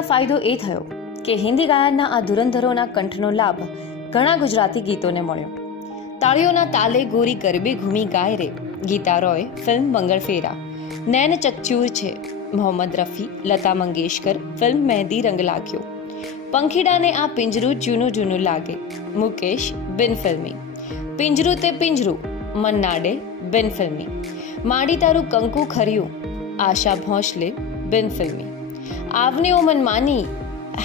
આનો ફાયદો એ થયો કે હિન્દી ગાયનના આ ધુરંધરોના કંઠનો લાભ ઘણા ગુજરાતી ગીતોને મળ્યો. તાળીઓના તાલે ગોરી ગરબે ઘૂમી ગાય રે ગીતા રોય ફિલ્મ મંગળ ફેરા, નૈન ચકચૂર છે મોહમ્મદ રફી, લતા મંગેશકર ફિલ્મ મહેંદી રંગ લાગ્યો, પંખીડાને આ પિંજરું જૂનું જૂનું લાગે મુકેશ બિન ફિલ્મી, પિંજરું તે પિંજરું મન્નાડે બિન ફિલ્મી, માડી તારું કંકુ ખર્યું આશા ભોંસલે બિન ફિલ્મી, આવને ઓ મનમાની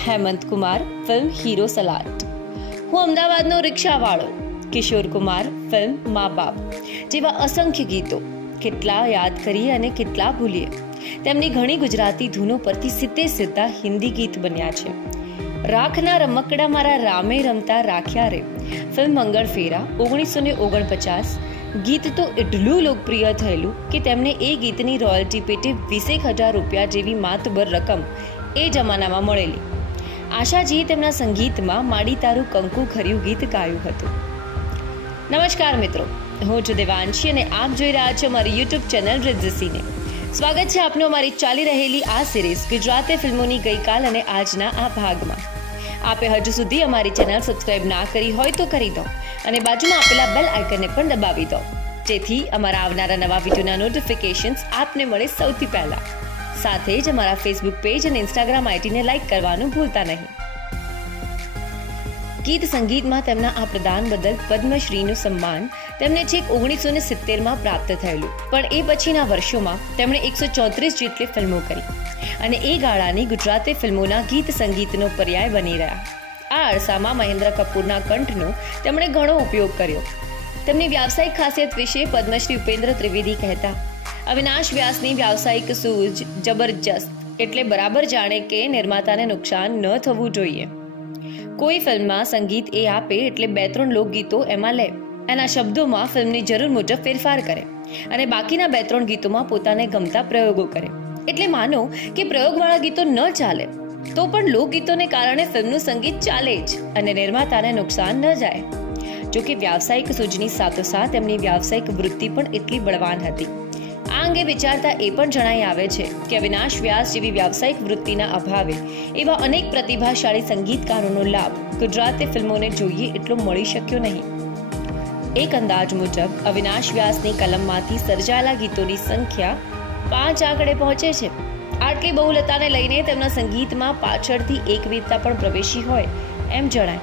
હેમંત કુમાર ફિલ્મ હીરો સલાટ, હું અમદાવાદનો રિક્ષાવાળો કિશોર કુમાર ફિલ્મ મા બાપ જેવા અસંખ્ય ગીતો કેટલા યાદ કરીએ અને કેટલા ભૂલીએ. તેમની ઘણી ગુજરાતી ધૂનો પરથી સીધા હિન્દી ગીત બન્યા છે. રાખના રમકડા મારા રામે રમતા રાખ્યા રે ફિલ્મ મંગળ ફેરા 1949 ગીત તો એટલું લોકપ્રિય થયેલું કે તેમને એ ગીતની રોયલ્ટી પેટે 20,000 રૂપિયા જેવી માતબર રકમ એ જમાનામાં મળેલી. આશાજીએ તેમના સંગીતમાં માડી તારું કંકુ ખર્યું ગીત ગાયું હતું. નમસ્કાર મિત્રો, હું છું દેવાંશી અને આપ જોઈ રહ્યા છો મારી યુટ્યુબ ચેનલ રિદ્ધિસીને. સ્વાગત છે આપનું અમારી ચાલી રહેલી આ સિરીઝ ગુજરાતી ફિલ્મોની ગઈકાલ અને આજના આ ભાગમાં. આપે હજુ સુધી અમારી ચેનલ સબસ્ક્રાઇબ ના કરી હોય તો કરી દો અને બાજુમાં આપેલા બેલ આઇકનને પણ દબાવી દો, જેથી અમારા આવનારા નવા વિડીયોના નોટિફિકેશન્સ આપને મળે સૌથી પહેલા. સાથે જ અમારા ફેસબુક પેજ અને ઇન્સ્ટાગ્રામ આઈડીને લાઇક કરવાનું ભૂલતા નહીં. ગીત સંગીતમાં તેમના આ પ્રદાન બદલ પદ્મશ્રીનું સન્માન તેમને છેક 1970માં પ્રાપ્ત થયેલું, પણ એ પછીના વર્ષોમાં તેમણે 134 જેટલી ફિલ્મો કરી અને એ ગાળાની ગુજરાતી ફિલ્મોના ગીત સંગીતનો પર્યાય બની રહ્યા. આ અરસામાં મહેન્દ્ર કપૂરના કંઠનો તેમણે ઘણો ઉપયોગ કર્યો. તેમની વ્યાવસાયિક ખાસિયત વિશે પદ્મશ્રી ઉપેન્દ્ર ત્રિવેદી કહેતા, અવિનાશ વ્યાસની વ્યાવસાયિક સૂઝ જબરજસ્ત, એટલે બરાબર જાણે કે નિર્માતાને નુકસાન ન થવું જોઈએ. કોઈ ફિલ્મમાં સંગીત એ આપે એટલે 2-3 લોકગીતો એમાં લે, એના શબ્દોમાં ફિલ્મની જરૂર મુજબ ફેરફાર કરે અને બાકીના 2-3 ગીતોમાં પોતાને ગમતા પ્રયોગો કરે. એટલે માનો કે પ્રયોગવાળા ગીતો ન ચાલે તો પણ લોકગીતોને કારણે ફિલ્મનું સંગીત ચાલે જ અને નિર્માતાને નુકસાન ન જાય. જોકે વ્યાવસાયિક સૂઝની સાથોસાથ તેમની વ્યાવસાયિક વૃત્તિ પણ એટલી બળવાન હતી. આ અંગે વિચારતા એ પણ જણાઈ આવે છે કે અવિનાશ વ્યાસ જેવી વ્યાવસાયિક વૃત્તિના અભાવે એવા અનેક પ્રતિભાશાળી સંગીતકારોનો લાભ ગુજરાતી ફિલ્મોને જોઈએ એટલો મળી શક્યો નહીં. એક અંદાજ મુજબ અવિનાશ વ્યાસની કલમમાંથી સર્જાયેલા ગીતોની સંખ્યા 5 આંકડે પહોંચે છે. આટલી બહુલતાને લઈને તેમના સંગીતમાં પાછળથી એકવિધતા પણ પ્રવેશી હોય એમ જણાય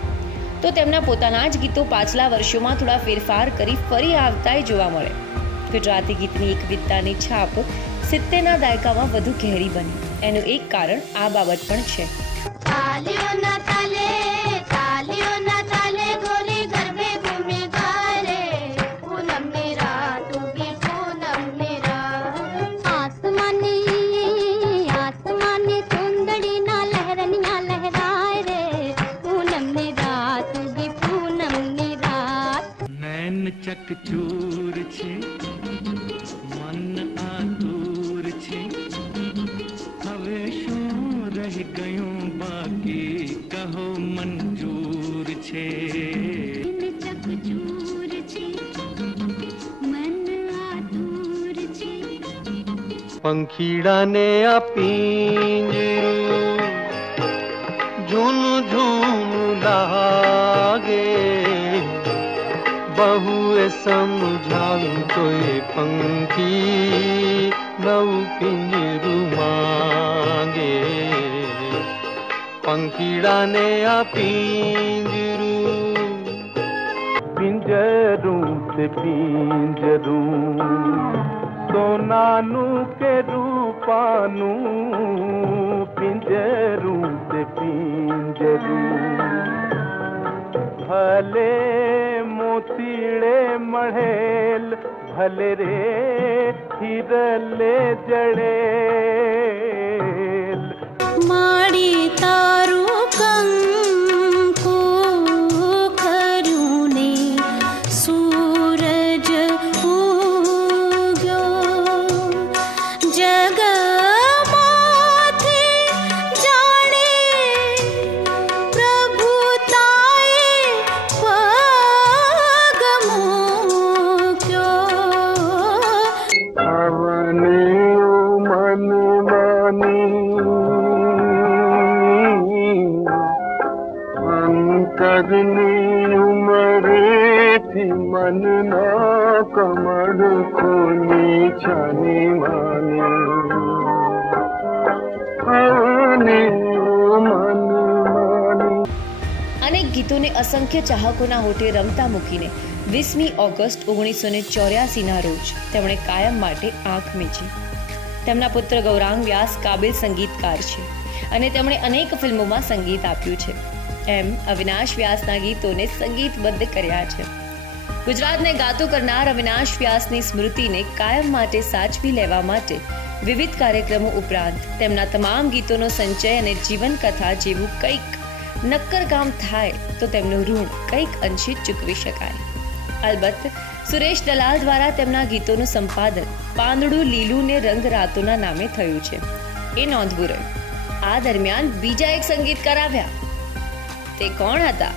તો તેમના પોતાના જ ગીતો પાછલા વર્ષોમાં થોડા ફેરફાર કરી ફરી આવતાય જોવા મળે. ગુજરાતી ગીતની એકવિધતાની છાપ 70ના દાયકામાં વધુ ઘેરી બની. એનું એક કારણ આ બાબત પણ છે. ચકચૂર છે મન આતુર છે, હવે શું રહી ગયું બાકી કહો મંજૂર છે. ચકચૂર છે મન આતુર છે, પંખીડાને આ પિંજરું ઝૂનું ઝૂનું લાગે, बहुए समझाऊं तो ये पंखी नव पिंजरू मांगे, पंखीड़ाने आ पिंजरू पिंजरू से पिंजरू सोनानु के रूपानु, पिंजरू से पिंजरू भले मोतीड़े मढ़ेल भले रे हिरले जड़ेल, माड़ी तारू कंकु खर्યું ને સૂરજ ઉગ્યો, જગમાંથી જાણે પ્રભુતાએ પગ મૂક્યો. આવને મન માની करनी उम्र थी मन ना कमर खोनी छानी माने मन मानी। અનેક ગીતોને અસંખ્ય ચાહકોના હોઠે રમતા મૂકીને 20મી ઓગસ્ટ 1984ના રોજ તેમણે કાયમ માટે આંખ મીચી. તેમના પુત્ર ગૌરાંગ વ્યાસ કાબિલ સંગીતકાર છે અને તેમણે અનેક ફિલ્મોમાં સંગીત આપ્યું છે. એમ અવિનાશ વ્યાસના ગીતોને સંગીતબદ્ધ કર્યા છે. ગુજરાતને ગાતું કરનાર અવિનાશ વ્યાસની સ્મૃતિને કાયમ માટે સાચવી લેવા માટે વિવિધ કાર્યક્રમો ઉપરાંત તેમના તમામ ગીતોનો સંચય અને જીવનકથા જેવું કંઈક નક્કર કામ થાય તો તેમનું ઋણ કંઈક અંશે ચૂકવી શકાય. અલબત્ત સુરેશ દલાલ દ્વારા તેમના ગીતોનું સંપાદન પાંદડું લીલું ને રંગ રાતોના નામે થયું છે, એ નોંધવું રહ્યું. આ દરમિયાન બીજા એક સંગીતકાર આવ્યા. તે કોણ હતા?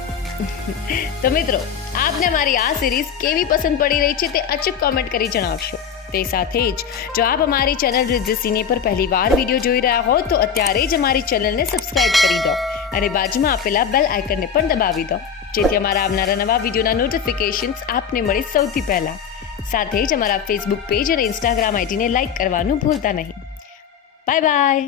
તો મિત્રો, આપને મારી આ સિરીઝ કેવી પસંદ પડી રહી છે તે અચૂક કોમેન્ટ કરી જણાવશો. તે સાથે જ જો આપ અમારી ચેનલ રિદ્ધિ સિને પર પહેલી વાર વિડીયો જોઈ રહ્યા હો તો અત્યારે જ અમારી ચેનલને સબસ્ક્રાઇબ કરી દો અને બાજુમાં આપેલા બેલ આઇકનને પણ દબાવી દો, જેથી અમારા આવનારા નવા વિડીયોના નોટિફિકેશન્સ આપને મળે સૌથી પહેલા. સાથે જ અમારા ફેસબુક પેજ અને ઇન્સ્ટાગ્રામ આઈડીને લાઇક કરવાનું ભૂલતા નહીં. Bye bye.